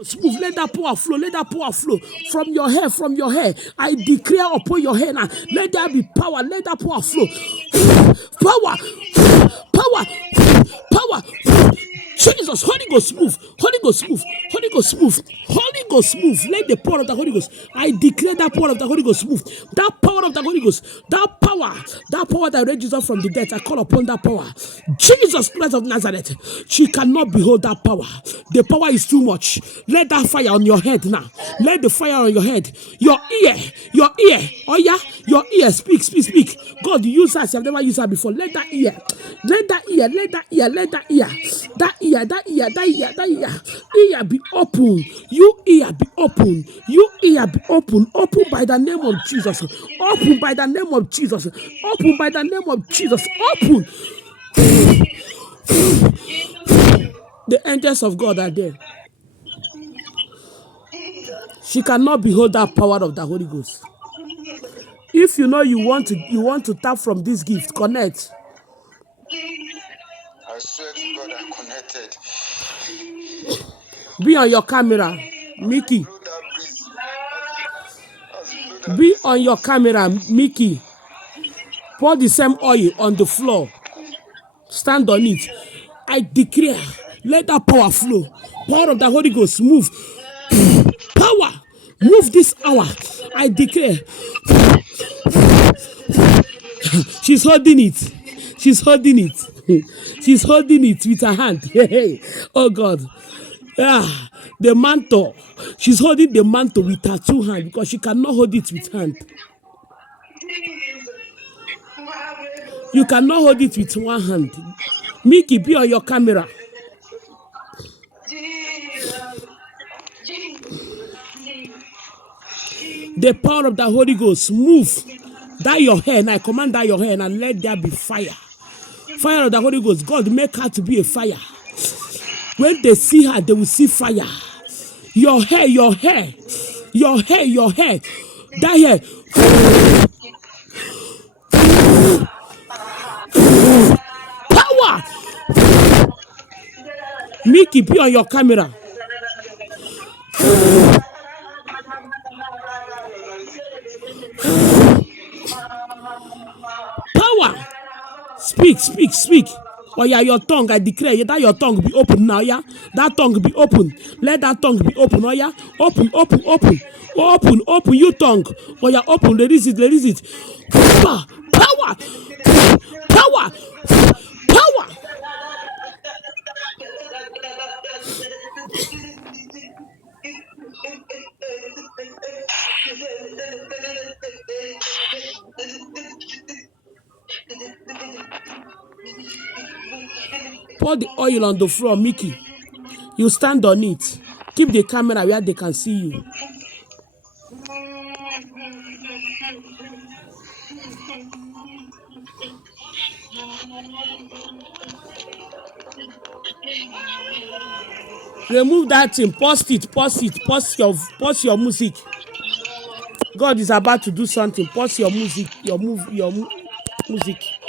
Move, let that power flow, let that power flow from your hair. I declare upon your hair now, let there be power, let that power flow. Power, power. Jesus, Holy Ghost move, Holy Ghost move, Holy Ghost move, Holy Ghost move. Let the power of the Holy Ghost, I declare that power of the Holy Ghost move. That power of the Holy Ghost, that power that raised Jesus from the dead, I call upon that power. Jesus Christ of Nazareth, she cannot behold that power. The power is too much. Let that fire on your head now. Let the fire on your head, your ear, oh yeah, your ear, speak. God, use us. I've never used her before. Let that ear be open. You ear be open. You ear be open. Open by the name of Jesus. Open by the name of Jesus. Open by the name of Jesus. Open. The angels of God are there. She cannot behold that power of the Holy Ghost. If you know you want to tap from this gift, connect. I swear to God, I'm connected. Be on your camera, Mickey. Be on your camera, Mickey. Pour the same oil on the floor. Stand on it. I declare, let that power flow. Power of the Holy Ghost, move. Power, move this hour. I declare. She's holding it. She's holding it. She's holding it with her hand. Oh God. Yeah, the mantle. She's holding the mantle with her two hands because she cannot hold it with hand. You cannot hold it with one hand. Mickey, be on your camera. The power of the Holy Ghost, move. Dye your hair, and I command that your hair, and let there be fire. Fire of the Holy Ghost. God, make her to be a fire. When they see her, they will see fire. Your hair. That hair. Power. Mickey, be on your camera. Power. Speak. Oh yeah, your tongue, I declare that your tongue be open now, yeah? That tongue be open. Let that tongue be open, oh yeah? Open. Open, you tongue. Oh yeah, open, release it. Power. Pour the oil on the floor, Mickey. You stand on it. Keep the camera where they can see you. Remove that thing. Pause it. Pause your music. God is about to do something. Pause your music. Your music.